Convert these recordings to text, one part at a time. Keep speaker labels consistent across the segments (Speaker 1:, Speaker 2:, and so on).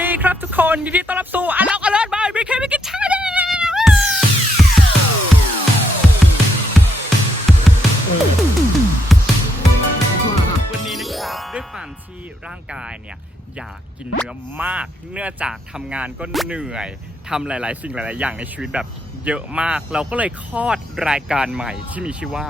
Speaker 1: ดีครับทุกคนยินดีต้อนรับสู่อัลล็อกอเลิร์บายบีเคบิกิชาแนวันนี้นะครับด้วยความที่ร่างกายเนี่ย อยากกินเนื้อมาก เนื่องจากทำงานก็เหนื่อยทำหลาย ๆ สิ่งหลาย ๆ อย่างในชีวิตแบบเยอะมาก เราก็เลยคลอด รายการใหม่ที่มีชื่อว่า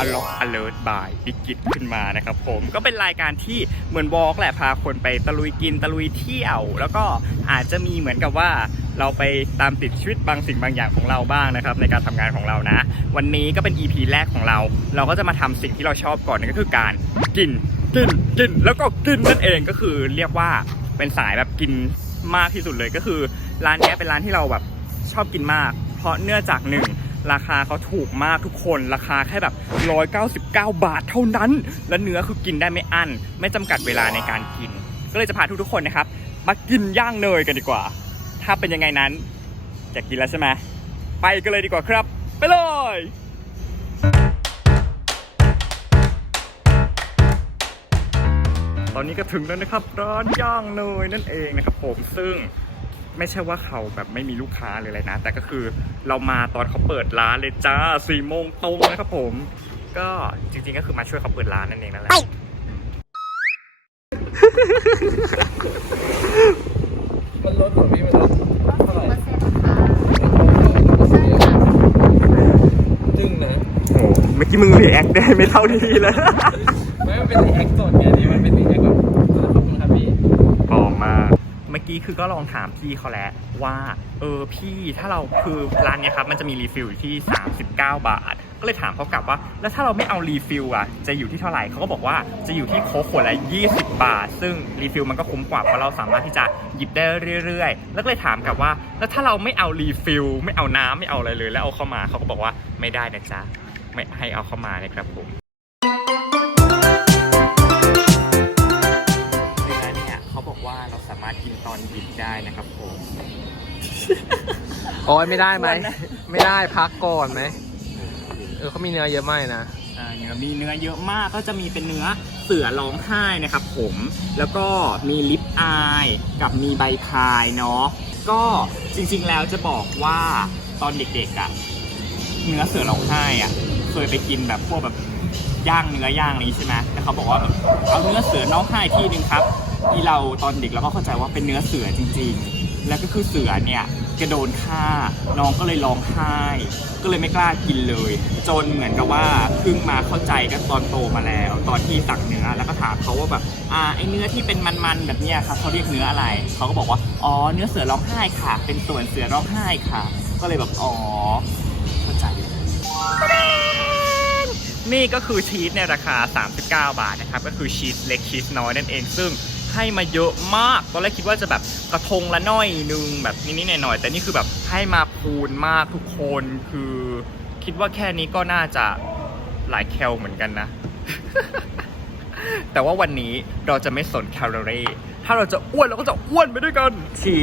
Speaker 1: Unlock Alert by Big Git ขึ้นมานะครับผมก็เป็นรายการที่เหมือนวอล์กแหละพาคนไปตะลุยกินตะลุยเที่ยว แล้วก็อาจจะมีเหมือนกับว่าเราไปตามติดชีวิตบางสิ่งบางอย่างของเราบ้างนะครับ ในการทำงานของเรานะ วันนี้ก็เป็น EP แรกของเรา เราก็จะมาทำสิ่งที่เราชอบก่อนนั่นก็คือการกินกินกินแล้วก็กินนั่นเองก็คือเรียกว่าเป็นสายแบบกินมากที่สุดเลยก็คือ ร้านนี้เป็นร้านที่เราแบบชอบกินมาก เพราะเนื่องจากหนึ่ง ราคาเขาถูกมากทุกคนราคาแค่แบบ 199 บาทเท่านั้น และเนื้อคือกินได้ไม่อั้น ไม่จำกัดเวลาในการกิน ก็เลยจะพาทุกๆคนนะครับ มากินย่างเนยกันดีกว่า ถ้าเป็นยังไงนั้นอยากกินแล้วใช่ไหมไปกันเลยดีกว่าครับ ไปเลยตอนนี้ก็ถึงแล้วนะครับร้านย่างเนยนั่นเองนะครับผมซึ่ง ไม่ใช่ว่าเขาแบบไม่มีลูกค้าเลยอะไรนะ แต่ก็คือเรามาตอนเขาเปิดร้านเลยจ้าสี่โมงตรงนะครับผม ก็จริงๆก็คือมาช่วยเขาเปิดร้านนั่นเองนั่นแหละ
Speaker 2: มันลดเหรอพี่มันลดเท่าไหร่
Speaker 3: เปอร์เซ็นต์ค่ะใช่ค่ะ
Speaker 2: จึงนะ
Speaker 1: โอ้เมื่อกี้มึงรีแอคได้ไม่เท่าที่เลย
Speaker 2: ไม่มันเป็นรีแอคสดไงนี่มันเป็นรีแอคแบบขอบคุณครับพี่
Speaker 1: ปลอมมากเมื่อ กี้คือก็ลองถามพี่เขาแล้วว่าเออพี่ถ้าเราคือร้านเนี้ยครับมันจะมีรีฟิลอยู่ที่ 39 บาท ก็เลยถามเขากลับว่า แล้วถ้าเราไม่เอารีฟิลอะจะอยู่ที่เท่าไหร่เขาก็บอกว่าจะอยู่ที่โค้กขวดละ20 บาท ซึ่งรีฟิลมันก็คุ้มกว่าเพราะเราสามารถที่จะหยิบได้เรื่อยๆ แล้วก็เลยถามกลับว่า แล้วถ้าเราไม่เอารีฟิลไม่เอาน้ำไม่เอาอะไรเลย แล้วเอาเข้ามาเขาก็บอกว่าไม่ได้นะจ๊ะไม่ให้เอาเข้ามานะครับผม
Speaker 2: โอ้ยไม่ได้ไหม
Speaker 1: ควรนะ
Speaker 2: ไม่ได้พักก่อนไหม เออเขามีเนื้อเยอะมากเลยนะ
Speaker 1: อ่าเนื้อมีเนื้อเยอะมากก็จะมีเป็นเนื้อเสือร้องไห้นะครับผม แล้วก็มีลิปอายกับมีใบพายเนาะ ก็จริงๆแล้วจะบอกว่าตอนเด็กๆอะ่ะเนื้อเสือร้องไห้อะ่ะเคยไปกินแบบพวกแบบย่างเนื้อย่างอะไรอย่างนี้ใช่ไหมแต่เขาบอกว่าแบบเอาเนื้อเสือร้องไห้ที่หนึ่งครับ ที่เราตอนเด็กเราก็เข้าใจว่าเป็นเนื้อเสือจริง ๆ แล้วก็คือเสือเนี่ยกระโดนฆ่า น้องก็เลยร้องไห้ ก็เลยไม่กล้ากินเลย จนเหมือนกับว่าเพิ่งมาเข้าใจกันตอนโตมาแล้ว ตอนที่สั่งเนื้อแล้วก็ถามเขาว่าแบบอ่าไอเนื้อที่เป็นมันๆแบบเนี้ยครับเขาเรียกเนื้ออะไรเขาก็บอกว่าอ๋อเนื้อเสือร้องไห้ค่ะ เป็นส่วนเสือร้องไห้ค่ะ ก็เลยแบบอ๋อเข้าใจนี่ก็คือชีสในราคา 39 บาทนะครับ ก็คือชีสเล็กชีสน้อยนั่นเองซึ่ง ให้มาเยอะมาก ตอนแรกคิดว่าจะแบบกระทงละน้อยนึงแบบนิดๆหน่อยๆแต่นี่คือแบบให้มาพูนมากทุกคนคือคิดว่าแค่นี้ก็น่าจะหลายแคลเหมือนกันนะ แต่ว่าวันนี้เราจะไม่สนแคลอรี่ถ้าเราจะอ้วนเราก็จะอ้วนไปด้วยกันที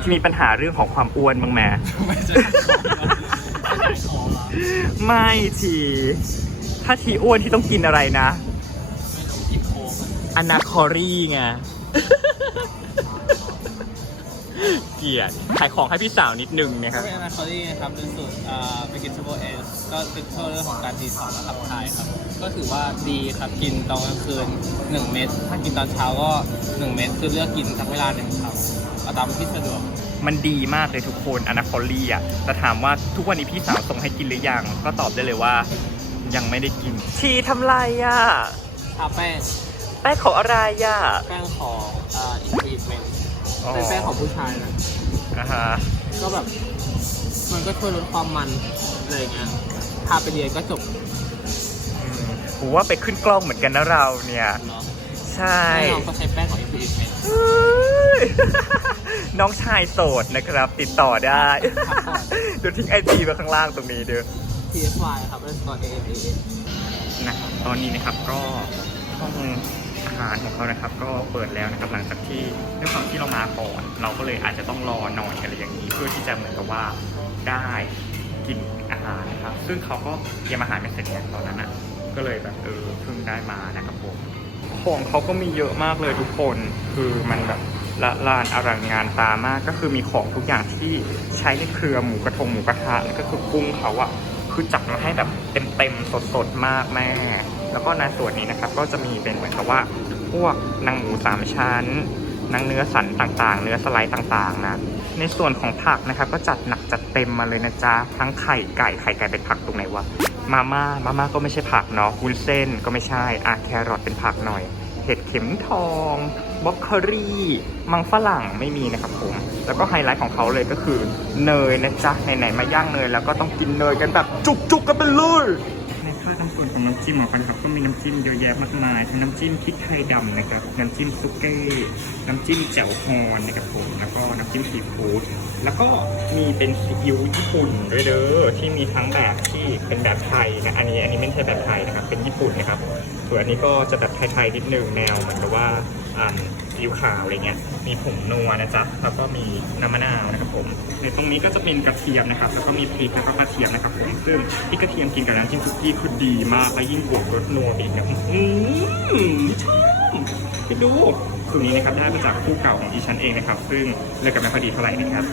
Speaker 1: ที่มีปัญหาเรื่องของความอ้วนบ้างไหม
Speaker 2: ไม่
Speaker 1: ไม่ที ถ้าทีอ้วนที่ต้องกินอะไรนะ อนาคอรี่ไง เกลียดขายของให้พี่สาวนิดนึงนะค
Speaker 4: ก็
Speaker 1: รับ
Speaker 4: เป็นอนาคอรี่นะครับเป็นสูตรอ่า vegetable age ก็เป็นช่วยเรื่องของการดีท็อกซ์และขับถ่ายครับ ก็ถือว่าดีครับกินตอนกลางคืน 1 เม็ดถ้ากินตอนเช้าก็ 1 เม็ดคือเลือกกินสักเวลาหนึ่งครับเอาตามที่สะดวก
Speaker 1: มันดีมากเลยทุกคนอนาคอรี่อะแต่ถามว่าทุกวันนี้พี่สาวส่งให้กินหรือยัง ก็ตอบได้เลยว่า ยังไม่ได้กินทีทำไรอะ
Speaker 4: ทาแป้ง
Speaker 1: แป้งของอะไรอะ
Speaker 4: แป้งของอ่า ingredient เป็นแป้งของผู้ชายนะ
Speaker 1: นะฮะ
Speaker 4: ก็แบบ มันก็ช่วยลดความมันอะไรอย่างเงี้ยทาไปเรียนก็จบ
Speaker 1: อืมผมว่าไปขึ้นกล้องเหมือนกันนะเราเนี่ย
Speaker 4: เนาะ
Speaker 1: ใช่
Speaker 4: ให้น้องก็ใช้แป้งของ ingredient
Speaker 1: เฮ้ยน้องชายโสดนะครับ ติดต่อได้
Speaker 4: ครับก่อน
Speaker 1: เดี๋ยวทิ้งไอจีไว้ข้างล่างตรงนี้เด้อ
Speaker 4: TSY ครับ underscore AMA
Speaker 1: นะครับตอนนี้นะครับก็ห้อง อาหารของเขานะครับ ก็เปิดแล้วนะครับหลังจากที่ด้วยความที่เรามาก่อน เราก็เลยอาจจะต้องรอหน่อยอะไรอย่างนี้ เพื่อที่จะเหมือนกับว่าได้กินอาหารนะครับ ซึ่งเขาก็เตรียมอาหารไม่เสร็จเนี่ยตอนนั้นอะก็เลยแบบเออเพิ่งได้มานะครับผมของเขาก็มีเยอะมากเลยทุกคนคือมันแบบละลานอลังงานตามากก็คือมีของทุกอย่างที่ใช้ในเครือหมูกระทงหมูกระทะนั่นก็คือกุ้งเขาอะคือจัดมาให้แบบเต็มๆสดๆมากแม่ แล้วก็ในส่วนนี้นะครับก็จะมีเป็นเหมือนกับว่าพวกนางหมูสามชั้นนางเนื้อสันต่างๆ เนื้อสไลด์ต่างๆนะ ในส่วนของผักนะครับ ก็จัดหนักจัดเต็มมาเลยนะจ๊ะ ทั้งไข่ไก่ไข่ไก่เป็นผักตรงไหนวะ มาม่า มาม่าก็ไม่ใช่ผักเนาะวุ้นเส้นก็ไม่ใช่ อะแครอทเป็นผักหน่อย เห็ดเข็มทองบล็อกเคอรี่ มังฝรั่งไม่มีนะครับผม แล้วก็ไฮไลท์ของเขาเลยก็คือเนยนะจ๊ะ ไหนๆมาย่างเนยแล้วก็ต้องกินเนยกันแบบจุกๆกันไปเลย ในค่าทำส่วนของน้ำจิ้มของกันครับก็มีน้ำจิ้มเยอะแยะมากมายทั้งน้ำจิ้มพริกไทยดำนะครับ น้ำจิ้มซุกี้น้ำจิ้มแจ่วฮอนนะครับผม แล้วก็น้ำจิ้มซีฟู้ด แล้วก็มีเป็นซีอิ๊วญี่ปุ่นด้วยเด้อที่มีทั้งแบบที่เป็นแบบไทยนะ อันนี้อันนี้ไม่ใช่แบบไทยนะครับ เป็นญี่ปุ่นนะครับ ส่วนอันนี้ก็จะแบบไทยๆนิดนึงแนวเหมือนกับว่า อิ๊วขาวอะไรเงี้ย มีผงนัวนะจ๊ะ แล้วก็มีน้ำมะนาวนะครับผม ในตรงนี้ก็จะเป็นกระเทียมนะครับ แล้วก็มีพริกแล้วก็กระเทียมนะครับผม ซึ่งพริกระเทียมกินกับน้ำจิ้มซุกี้คือดีมาก และยิ่งบวกรสนัวไปอีกนะอืมชอบไปดูสูตรนี้นะครับได้มาจากคู่เก่าของอีฉันเองนะครับ ซึ่งเลิกกันไม่ค่อดีเท่าไหร่นะครับ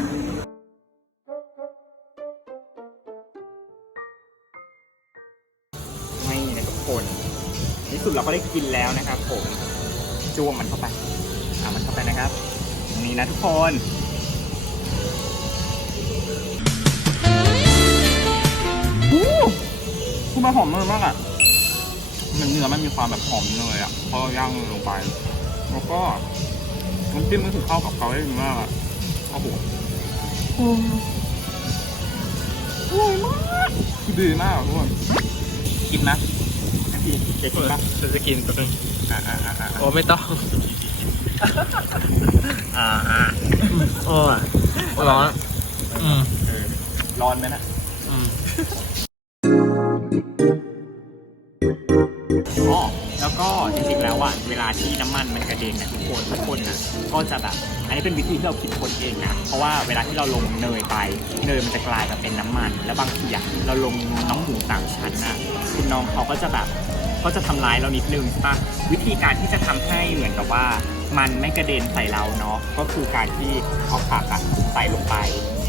Speaker 1: ไม่นะทุกคนที่สุดเราก็ได้กินแล้วนะครับผมจ้วงมันเข้าไป มันเข้าไปนะครับนี่นะทุกคนอู้คุณมาหอมเนยมากอะ มันเนื้อมันมีความแบบหอมเนยอะพอย่างลงไป แล้วก็น้ำจิ้มมันคือเข้ากับเขาได้ดีมากอะโอ้โหอร่อยมากคือดีมากอะทุกคนกินนะนาทีจะกินปะ
Speaker 4: จะจะกินตัวนึง
Speaker 1: อ่าอ่าอ่าอ่า
Speaker 4: โอ้ไม่ต้อง
Speaker 1: อ่าอ่า
Speaker 4: โอ้ยร้อนอืม
Speaker 1: ร้อนไหมนะ
Speaker 4: อืม
Speaker 1: อ๋อแล้วก็จริงๆแล้วอะเวลาที่น้ำมันมันกระเด็นนี่ยทุกคนทุกคนนะก็จะแบบอันนี้เป็นวิธีที่เราคิดคนเองนะเพราะว่าเวลาที่เราลงเนยไปเนยมันจะกลายมาเป็นน้ำมัน แล้วบางทีอะเราลงน้องหมูสามชั้นนะคุณน้องเขาก็จะแบบก็จะทำร้ายเรานิดนึงใช่ปะวิธีการที่จะทำให้เหมือนกับว่า มันไม่กระเด็นใส่เราเนาะก็คือการที่เอาผักอะใส่ลงไป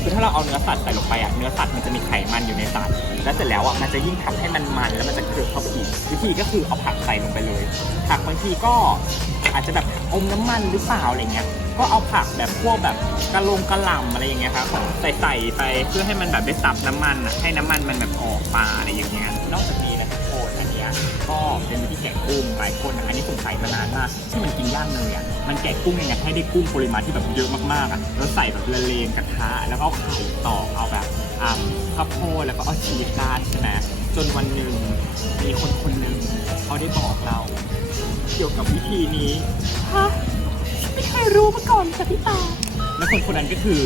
Speaker 1: คือถ้าเราเอาเนื้อสัตว์ใส่ลงไปอะเนื้อสัตว์มันจะมีไขมันอยู่ในสัตว์แล้วเสร็จแล้วอะมันจะยิ่งทำให้มันมันแล้วมันจะเคลือบเข้าไปอีกวิธีก็คือเอาผักใส่ลงไปเลย ผักบางทีก็อาจจะแบบอมน้ำมันหรือเปล่าอะไรเงี้ยก็เอาผักแบบพวกแบบกะลงกะหล่ำอะไรอย่างเงี้ยครับใส่ใส่ไปเพื่อให้มันแบบได้ซับน้ำมันอะให้น้ำมันมันแบบออกมาอะไรอย่างเงี้ยนอกจากนี้นะครับโคนอันเนี้ยก็เป็นวิธีแกะกุ้งหลายคนอะอันนี้สงสัยมานานมากที่มันกินย่างเนยอะ มันแกะกุ้งยังไงให้ได้กุ้งปริมาณที่แบบเยอะมากๆอะแล้วใส่แบบละเลงกระทะแล้วก็เอาไข่ตอกเอาแบบอ่าข้าวโพดแล้วก็เอาชีสราดใช่ไหมจนวันหนึ่งมีคนคนหนึ่งเขาได้บอกเรา เกี่ยวกับวิธีนี้ไม่เคยรู้มาก่อนค่ะพี่ตาแล้วคนคนนั้นก็คือ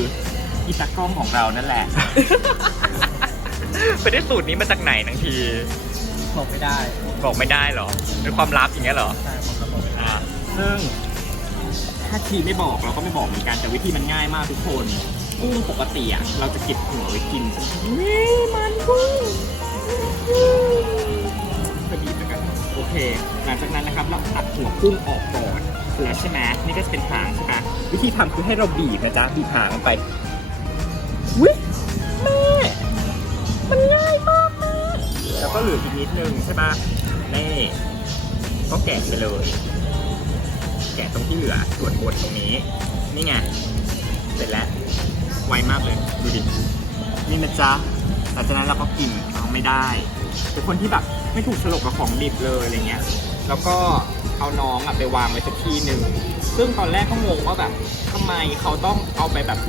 Speaker 1: อีตากล้องของเรานั่นแหละ ไปได้สูตรนี้มาจากไหนนังที
Speaker 4: บอกไม่ได้
Speaker 1: บอกไม่ได้เหรอเป็นความลับอย่างเงี้ยเหรอ
Speaker 4: ใช่ผมก็บอกไม่ได้
Speaker 1: อ่าซึ่ง ถ้าทีไม่บอกเราก็ไม่บอกเหมือนกันแต่วิธีมันง่ายมากทุกคนกุ้งปกติอะเราจะเก็บหัวไว้กินนี่มันกุ้งกระดีบแล้วกันโอเค หลังจากนั้นนะครับเราตัดหัวกุ้งออกก่อนแล้วใช่ไหมนี่ก็จะเป็นหางใช่ไหมวิธีทำคือให้เราบีบนะจ๊ะบีบหางไปวิแม่มันง่ายมากแม่แล้วก็เหลืออีกนิดนึงใช่ปะนี่ก็แกะไปเลย แกะตรงที่เหลือส่วนบนตรงนี้ นี่ไง เสร็จแล้ว ไวมากเลย ดูดิ นี่นะจ๊ะหลังจากนั้นเราก็กินเอาไม่ได้เป็นคนที่แบบไม่ถูกฉลกกับของดิบเลยอะไรเงี้ย แล้วก็เอาน้องอะไปวางไว้สักที่หนึ่ง ซึ่งตอนแรกก็งงว่าแบบทำไมเขาต้องเอาไปแบบ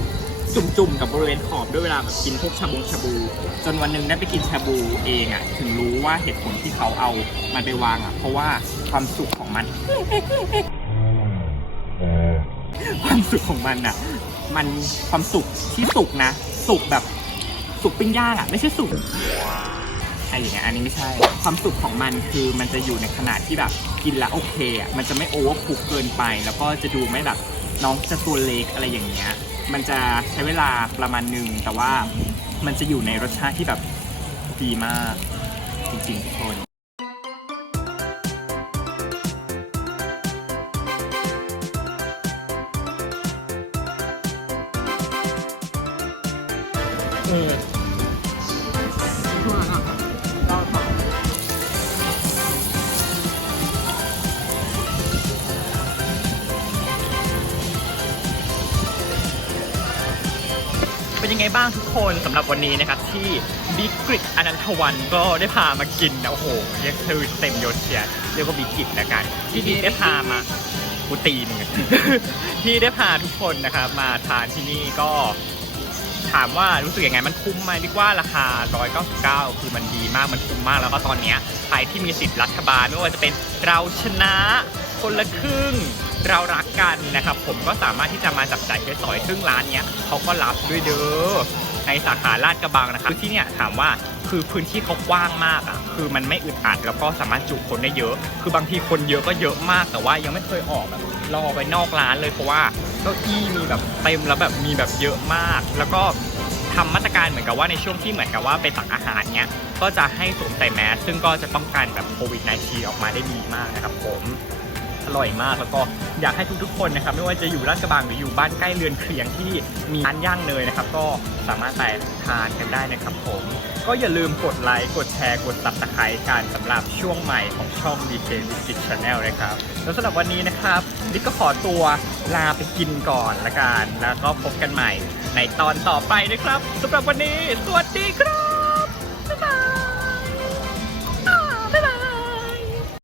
Speaker 1: จุ่มๆกับบริเวณขอบด้วยเวลาแบบกินพวกชาบูชาบู จนวันหนึ่งได้ไปกินชาบูเองอะ ถึงรู้ว่าเหตุผลที่เขาเอามันไปวางอะ เพราะว่าความสุขของมัน ความสุขของมันอะ มันความสุขที่สุกนะ สุกแบบสุกปิ้งย่างอะ ไม่ใช่สุกอะไรอย่างเงี้ยอันนี้ไม่ใช่ ความสุขของมันคือมันจะอยู่ในขนาดที่แบบกินแล้วโอเคอะมันจะไม่โอเวอร์คุกเกินไป แล้วก็จะดูไม่แบบน้องจะตัวเล็กอะไรอย่างเงี้ย มันจะใช้เวลาประมาณหนึ่งแต่ว่ามันจะอยู่ในรสชาติที่แบบดีมากจริงๆทุกคน
Speaker 2: เป็
Speaker 1: นยังไงบ้างทุกคนสำหรับวันนี้นะครับที่บิ๊กกริดอนันทวันก็ได้พามากินนะโอ้โหเรียกชื่อเต็มยศเชียร์เรียกว่าบิ๊กกริดแล้วกัน ที่บิ๊กได้พามากูตีมึง ที่ได้พาทุกคนนะครับมาทานที่นี่ก็ถามว่ารู้สึกยังไงมันคุ้มไหมดีกว่าราคา 199 คือมันดีมากมันคุ้มมากแล้วก็ตอนเนี้ยใครที่มีสิทธิ์รัฐบาลไม่ว่าจะเป็นเราชนะ คนละครึ่ง เรารักกันนะครับ ผมก็สามารถที่จะมาจับจ่ายใช้สอยซึ่งร้านเนี้ยเขาก็รับด้วยเด้อในสาขาลาดกระบังนะครับที่เนี่ยถามว่าคือพื้นที่เขากว้างมากอะคือมันไม่อึดอัดแล้วก็สามารถจุคนได้เยอะ คือบางทีคนเยอะก็เยอะมากแต่ว่ายังไม่เคยออกแบบรอไปนอกร้านเลยเพราะว่าเก้าอี้มีแบบเต็มแล้วแบบมีแบบเยอะมาก แล้วก็ทำมาตรการเหมือนกับว่าในช่วงที่เหมือนกับว่าไปตักอาหารเนี้ยก็จะให้สวมใส่แมสซึ่งก็จะป้องกันแบบโควิด -19 ออกมาได้ดีมากนะครับผม อร่อยมาก แล้วก็อยากให้ทุกๆคนนะครับไม่ว่าจะอยู่ราชกระบังหรืออยู่บ้านใกล้เรือนเคียงที่มีร้านย่างเนยนะครับ ก็สามารถไปทานกันได้นะครับผมก็อย่าลืมกดไลค์ กดแชร์ กดตับตะไคร้กันสำหรับช่วงใหม่ของช่อง DJ w i k i t Channel นะครับ แล้วสำหรับวันนี้นะครับดิกก็ขอตัวลาไปกินก่อนละกัน แล้วก็พบกันใหม่ในตอนต่อไปนะครับสำหรับวันนี้ สวัสดีครับ บ๊ายบาย